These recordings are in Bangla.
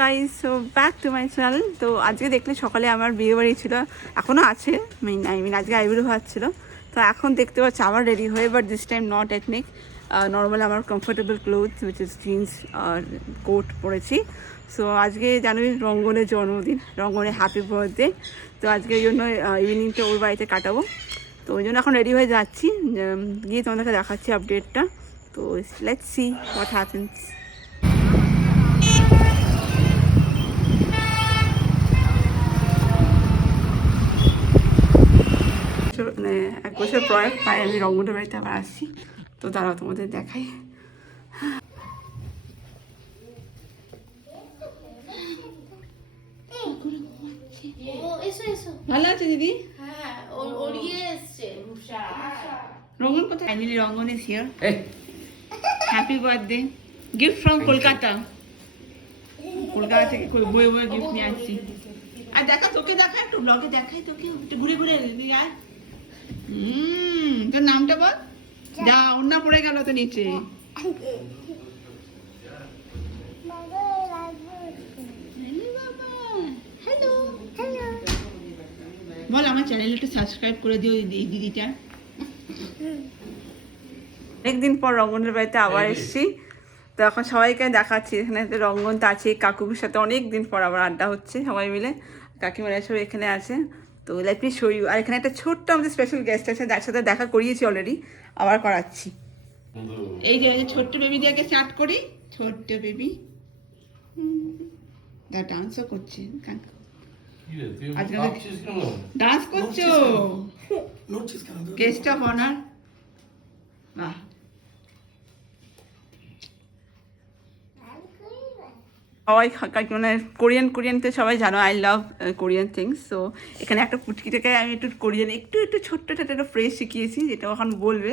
Guys, so back to my channel. তো আজকে দেখলে সকালে আমার বিয়ে বাড়ি ছিল, এখনও আছে। আজকে আইবুড়ো ভাত ছিল। তো এখন দেখতে পাচ্ছি আবার রেডি হয়ে, but this time not ethnic, normal আমার comfortable clothes which is jeans আর কোট পরেছি। সো আজকে জানোই রঙ্গনের জন্মদিন, রঙ্গনের হ্যাপি বার্থডে। তো আজকে ওই জন্য ইভিনিংটা ওর বাড়িতে কাটাবো। তো ওই জন্য এখন রেডি হয়ে যাচ্ছি, গিয়ে তোমাদেরকে দেখাচ্ছি আপডেটটা। তো লেটস সি হোয়াট হ্যাপেন্স। মানে 1 বছর পর প্রায় আমি রঙ্গনের বাড়িতে আবার আসছি। তো দাঁড়াও তোমাদের দেখাই। ভালো আছে দিদি? রঙ্গন কোথায়? Finally Rangan is here. Happy birthday gift from Kolkata. Kolkata থেকে বয়ে বয়ে গিফট নিয়ে আসছি। আর দেখা, তোকে দেখা, একটু ব্লগে দেখাই তোকে, একটু ঘুরে ঘুরে আয়। তোর নামটা বল। যা, ওন্না পড়ে গেল তো নিচে। বল আমার চ্যানেলটা একটু সাবস্ক্রাইব করে দিও এই দিদিটা। অনেকদিন পর রঙ্গনের বাড়িতে আবার এসেছি। তো এখন সবাইকে দেখাচ্ছি, এখানে রঙ্গন তো আছে, কাকুর সাথে অনেক দিন পর আবার আড্ডা হচ্ছে সবাই মিলে, কাকিমারা সব এখানে আছে। তো লেট মি শো ইউ। আর এখানে একটা ছোট্ট আমাদের স্পেশাল গেস্ট আছে, যার সাথে দেখা করিয়েছি অলরেডি, আবার করাচ্ছি। এই যে ছোট্ট বেবি দিয়ে স্টার্ট করি। ছোট্ট বেবি ডান্সও করছে। ডান্স করছো, গেস্ট অফ অনার। বাহ, সবাই মানে কোরিয়ানতে সবাই জানো, I love Korean things. So এখানে একটা পুচকিটাকে আমি একটু কোরিয়ান একটু ছোট্ট একটা ফ্রেজ শিখিয়েছি, যেটা এখন বলবে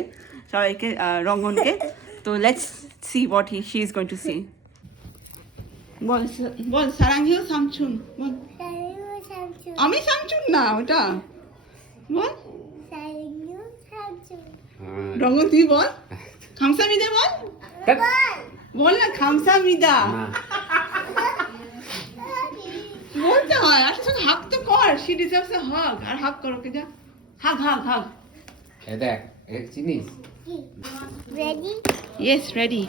সবাইকে, রঙ্গনকে। তো let's see what she is going to see. বল বল, সারাংহিও সামচুন বল। আমি সামচুন না, ওটা বল। রঙ্গন তুই বল, খামসামিদা বল। বল না, খামসামিদা বলতে হয়। আর সঙ্গে হাগ তো কর, শি ডিজার্ভস আ হাগ। আর হাগ কর ওকে, যা হাগ হাগ হাগ। এই দেখ, এক চিনিস। রেডি? Yes ready.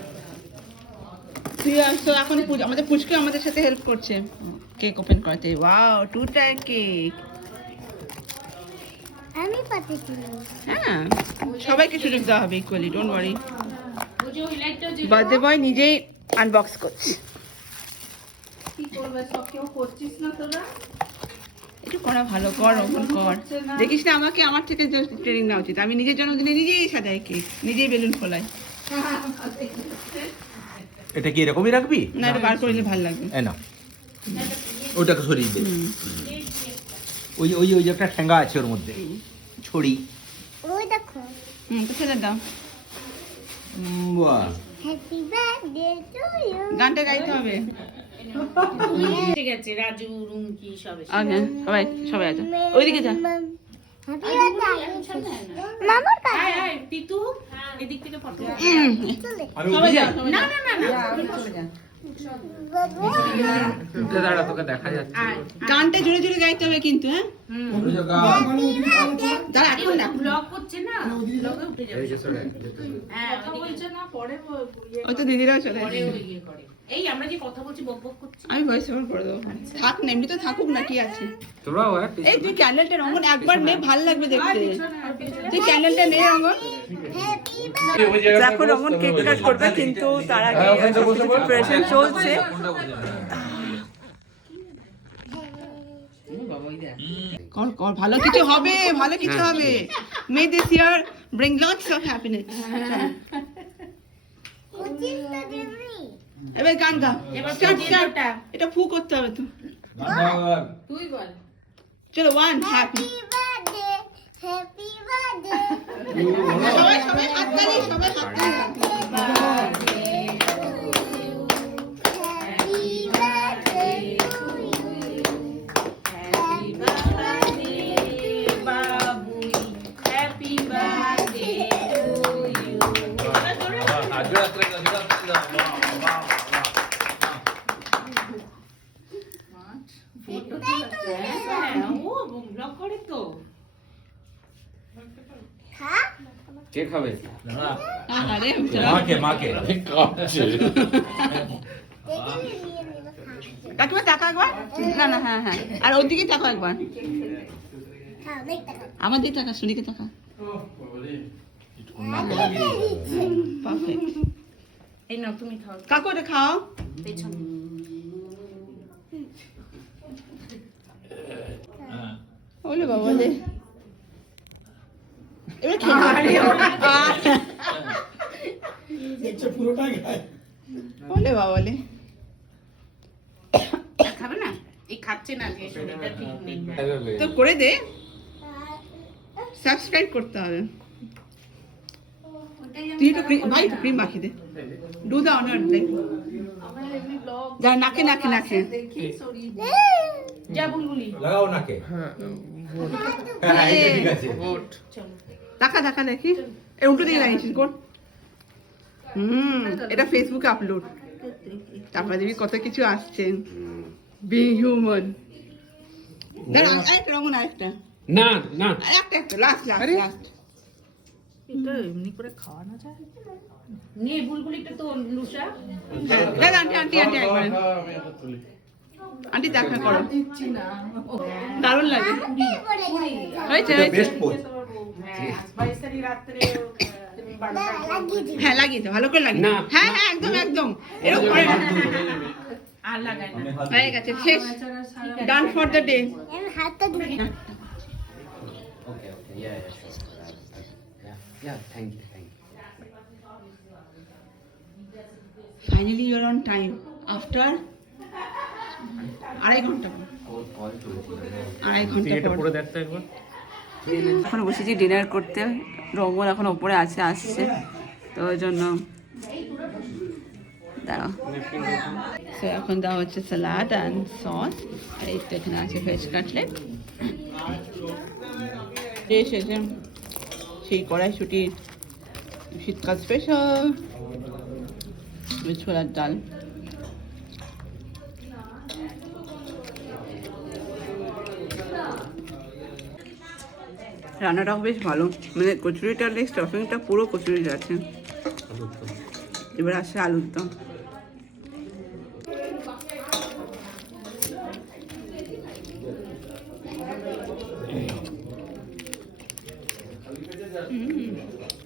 তো এখন আমাদের পুচকু আমাদের সাথে হেল্প করছে কেক ওপেন করতে। ওয়াও, 2টা কেক। আমি পাতেছি। হ্যাঁ, সবাইকে সুযোগ দেওয়া হবে equally, don't worry. Birthday boy নিজেই আনবক্স করছে। একটু করা ভালো, কর ওপেন কর। দেখিস না, আমাকে আমার থেকে ট্রেনিং নেওয়া উচিত। আমি নিজের জন্মদিনে নিজেই সাজাই কেক, নিজেই বেলুন ফোলাই। এটা কি এরকমই রাখবি? না, এটা বার করলে ভালো লাগবে। এই নাও, ওটাকে সরিয়ে দে। ওই ওই ওই একটা ঠ্যাঙ্গা আছে ওর মধ্যে, ছড়ি। ওই দেখো। তো ফেলে দাও। বাহ, হ্যাপি বার্থডে টু ইউ। গানটা গাইতে হবে। ঠিক আছে, রাজু রুমকি সবে সবাই সবাই আছে, ওইদিকে যা। হ্যাপি বার্থডে মামার কাছে। আয় আয় পিতু, এদিক থেকে ফটো। সবাই যা। না না না না, চলে যা। দাঁড়া, তোকে দেখা যাচ্ছে। গানটা জোরে জোরে গাইতে হবে কিন্তু। হ্যাঁ, দাঁড়া, এখন না, ব্লগ করছে না, ব্লগে উঠে যাবে। হ্যাঁ, কথা বলছে না, পরে ওই তো দিদিরাও চলে পরে আসবে। ইয়ে করে। এই আমরা যে কথা বলছি বক বক করছি। আমি ভয়েস ওভার করে দেবো। থাক না, এমনি তো থাকুক না, কি আছে। তোরাও এই তুই ক্যান্ডেলটা রঙন একবার নে, ভালো লাগবে দেখতে। তুই ক্যান্ডেলটা নে রঙন। এখন রঙন কেক কাট করবে, কিন্তু তার আগে প্রিপারেশন চলছে। কর কর, ভালো কিছু হবে, ভালো কিছু হবে। মে this year bring lots of happiness. এবার গান গা, স্টার্ট স্টার্ট। এটা ফু করতে হবে তো। তুই বল। চলো, 1 হ্যাপি বার্থডে হ্যাপি বার্থডে। সবাই সবাই হাততালি, সবাই হাততালি। কে খাবে? আরে মাকে মাকে কাঁপছে। কাকিমা টাকা একবার না না হ্যাঁ হ্যাঁ আর ওদিকে টাকা একবার খাও দেখ টাকা আমার দিকে টাকা সুনিকে টাকা পারফেক্ট এই নাও তুমি খাও কাকু এটা খাও পেছনে ওলে বাবা রে এবার খেয়ে ওলে বাবা রে খাবে না এই খাচ্ছে না যে শরীরটা ঠিক নেই তো করে দে সাবস্ক্রাইব করতে হবে তুই একটু ভাই একটু ক্রিম মাখিয়ে দে ডু দা অনার দে যা নাকে নাকে নাকে যা বুলবুলি লাগাও নাকে হ্যাঁ এটা ঠিক আছে দেখা দেখা দেখি এ উল্টো দিকে লাগিয়েছিস কোন এটা ফেসবুকে আপলোড তারপরে দেখবি কত কিছু আসছে বিং হিউম্যান দাঁড়া আরেকটা রঙন আরেকটা না না একটা লাস্ট লাস্ট লাস্ট এটা এমনি করে খাওয়ানো যায় নে বুলবুলিটা তো লুসা দাদা আন্টি আন্টি আন্টি একবার আন্টি দেখা করো দিচ্ছি না দারুণ লাগে হয়েছে এটা হয়েছে বেস্ট পোজ হ্যাঁ 22 তারিখ রাত্রে তুমি হ্যাঁ লাগিয়েছে ভালো করে লাগিয়ে না, হ্যাঁ হ্যাঁ একদম একদম এরকম করে আর লাগাই না হয়ে গেছে শেষ ডান ফর দ্য ডে আমি হাতটা ধুই okay okay yeah yeah thank you finally you are on time after আড়াই ঘন্টা পর আড়াই ঘন্টা পর দেখতে একবার এখন বসেছি ডিনার করতে রঙ্গন এখন ওপরে আছে আসছে তো ওই জন্য দাঁড়াও তো এখন দেওয়া হচ্ছে স্যালাড অ্যান্ড সস আর এই তো এখানে আছে ভেজ কাটলেট এসেছে সেই কড়াইশুটি শীতকাল স্পেশাল ছোলার ডাল রান্নাটাও বেশ ভালো মানে কচুরিটার স্টাফিংটা পুরো কচুরির আছে এবার আসে আলুর দম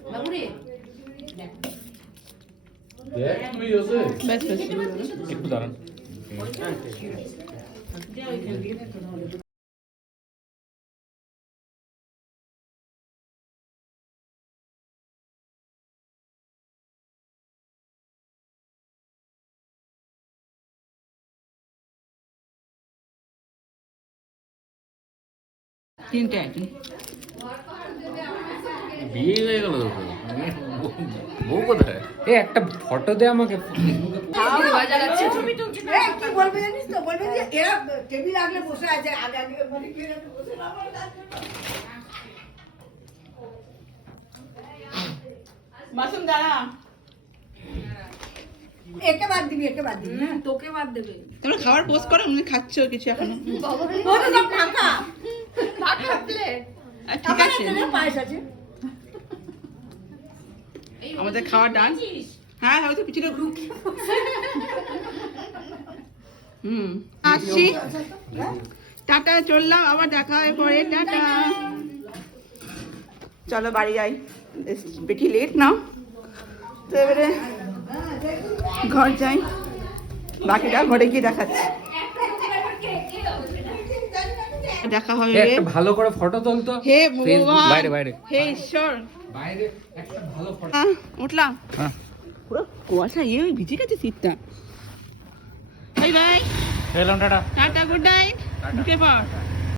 বাবুরে বেশ বেশ একটু দাঁড়ান যা ওইখান দিয়ে দেখো তাহলে তিনটে আইটেম বিয়ে হয়ে গেল তো বউ কোথায় এ একটা ফটো দে আমাকে ছবি তুলছি না কি বলবে জানিস তো বলবে যে এরা টেবিল আগলে বসে আছে আগে আগে মানে কি এরা বসে না মাসুম দাঁড়া একে বাদ দিবি তোকে বাদ দেবে তোমরা খাবার পোস্ট করো এমনি খাচ্ছ কিছু এখনো ও তো সব ফাঁকা ঠিক আছে পায়েস আছে আমাদের খাওয়া ডান হ্যাঁ হয়তো পিছনে আসছি টাটা চললাম আবার দেখা হয় পরে টাটা চলো বাড়ি যাই বেটি লেট না তো এবারে ঘর যাই বাকিটা ঘরে গিয়ে দেখাচ্ছি দেখা হবে রে। একটা ভালো করে ফটো তোল তো হে ভগবান বাইরে বাইরে হে ঈশ্বর বাইরে একটা ভালো ফটো উঠলাম হ্যাঁ পুরো কুয়াশা ভিজে গেছে শীতটা বাই বাই এলাম টাটা টাটা গুড নাইট ঢুকে পড়